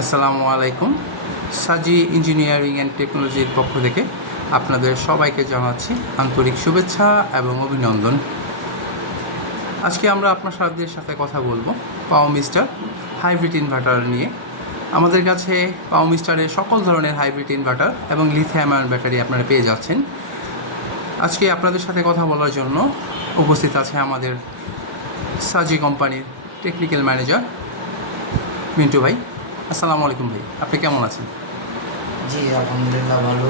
আসসালামু আলাইকুম। সাজি ইঞ্জিনিয়ারিং অ্যান্ড টেকনোলজির পক্ষ থেকে আপনাদের সবাইকে জানাচ্ছি আন্তরিক শুভেচ্ছা এবং অভিনন্দন। আজকে আমরা আপনার সাথে কথা বলবো পাওয়ার মিস্টার হাইব্রিড ইনভার্টার নিয়ে। আমাদের কাছে পাওয়ার মিস্টারের সকল ধরনের হাইব্রিড ইনভার্টার এবং লিথিয়াম আয়ন ব্যাটারি আপনারা পেয়ে যাচ্ছেন। আজকে আপনাদের সাথে কথা বলার জন্য উপস্থিত আছে আমাদের সাজি কোম্পানির টেকনিক্যাল ম্যানেজার মিন্টু ভাই। আসসালামু আলাইকুম ভাই, আপনি কেমন আছেন? জি আলহামদুলিল্লাহ ভালো।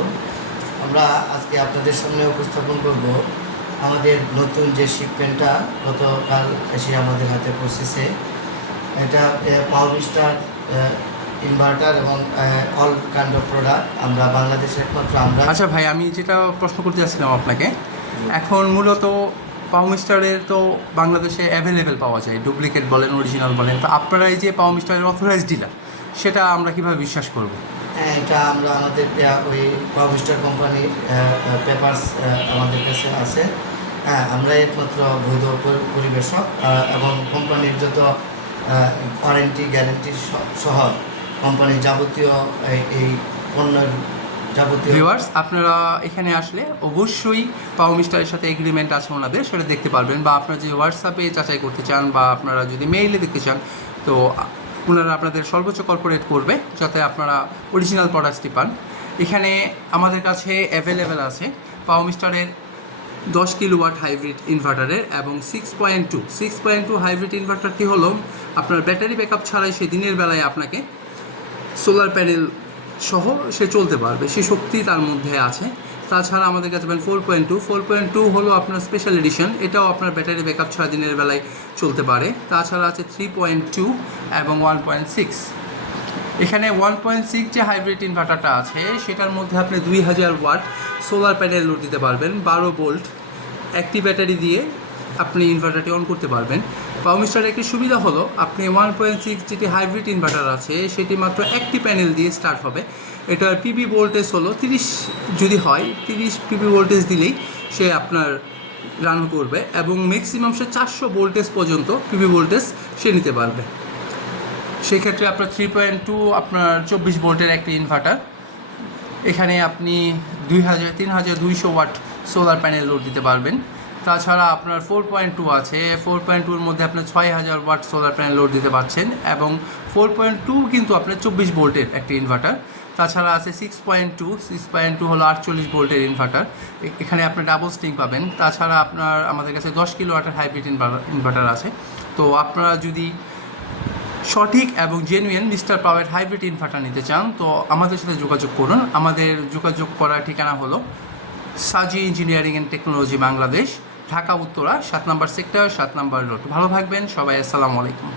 আমরা আজকে আপনাদের সামনে উপস্থাপন করব আমাদের নতুন যে শিপমেন্টটা গতকাল এসে আমাদের হাতে পৌঁছেছে। এটা পাওয়ার মিস্টার ইনভার্টার এবং অল কাইন্ড অফ প্রোডাক্ট আমরা বাংলাদেশের একমাত্র আমরা। আচ্ছা ভাই, আমি যেটা প্রশ্ন করতে চাচ্ছিলাম আপনাকে, এখন মূলত পাওয়ার মিস্টারের তো বাংলাদেশে অ্যাভেলেবেল পাওয়া যায়, ডুপ্লিকেট বলেন অরিজিনাল বলেন, তো আপনারা এই যে পাওয়ার মিস্টারের অথরাইজ ডিলার, সেটা আমরা কীভাবে বিশ্বাস করব? হ্যাঁ, এটা আমরা আমাদের ওই পাওয়ার মিস্টার কোম্পানির পেপারস আমাদের কাছে আছে। হ্যাঁ, আমরা একমাত্র বৈধ পরিবেশক এবং কোম্পানির যত ওয়ারেন্টি গ্যারেন্টি সহ কোম্পানির যাবতীয় এই পণ্যের যাবতীয়। ভিউয়ার্স, আপনারা এখানে আসলে অবশ্যই পাওয়ার মিস্টারের সাথে এগ্রিমেন্ট আছে ওনাদের, সেটা দেখতে পারবেন, বা আপনারা যে হোয়াটসঅ্যাপে যাচাই করতে চান বা আপনারা যদি মেইলে দেখতে চান, তো ওনারা আপনাদের সর্বোচ্চ কর্পোরেট করবে যাতে আপনারা অরিজিনাল প্রোডাক্টসটি পান। এখানে আমাদের কাছে অ্যাভেলেবেল আছে পাওয়ার মিস্টারের 10 কিলোওয়াট হাইব্রিড ইনভার্টারের এবং 6.2 হাইব্রিড ইনভার্টারটি হলো আপনার ব্যাটারি ব্যাকআপ ছাড়াই সে দিনের বেলায় আপনাকে সোলার প্যানেল সহ সে চলতে পারবে, সে শক্তি তার মধ্যে আছে। তাছাড়া আমাদের কাছে 4.2 হলো আপনার স্পেশাল এডিশন, এটাও আপনার ব্যাটারি ব্যাকআপ ছাড়া দিনের বেলায় চলতে পারে। তাছাড়া আছে 3.2 এবং 1.6। এখানে 1.6 যে হাইব্রিড ইনভার্টারটা আছে সেটার মধ্যে আপনি 2000 ওয়াট সোলার প্যানেল লোড দিতে পারবেন, 12 ভোল্ট একটি ব্যাটারি দিয়ে আপনি ইনভার্টারটি অন করতে পারবেন। পাওয়ার মিস্টারের একটি সুবিধা হলো আপনি 1.6 যেটি হাইব্রিড ইনভার্টার আছে সেটি মাত্র একটি প্যানেল দিয়ে স্টার্ট হবে। এটার পিবি ভোল্টেজ হলো 30, যদি হয় 30 পিবি ভোল্টেজ দিলেই সে আপনার রান করবে এবং ম্যাক্সিমাম সে 400 ভোল্টেজ পর্যন্ত পিবি ভোল্টেজ সে নিতে পারবে। সেক্ষেত্রে আপনার 3.2 আপনার 24 ভোল্টের একটি ইনভার্টার, এখানে আপনি 3200 ওয়াট সোলার প্যানেল লোড দিতে পারবেন। তাছাড়া আপনার 4.2 আছে, 4.2-র মধ্যে আপনার 6000 ওয়াট সোলার প্যানেল লোড দিতে পারছেন এবং 4.2 কিন্তু আপনার 24 ভোল্টের একটি ইনভার্টার। তাছাড়া আছে 6.2 হলো 48 ভোল্টের ইনভার্টার, এখানে আপনি ডাবল স্টিং পাবেন। তাছাড়া আপনার আমাদের কাছে 10 কিলোওয়াটের হাইব্রিড ইনভার্টার আছে। তো আপনারা যদি সঠিক এবং জেনুইন মিস্টার পাওয়ার হাইব্রিড ইনভার্টার নিতে চান তো আমাদের সাথে যোগাযোগ করুন। আমাদের যোগাযোগ করার ঠিকানা হলো সাজি engineering and technology Bangladesh, Dhaka Uttara 7 number sector, 7 number road. ভালো থাকবেন সবাই, আসসালামু আলাইকুম।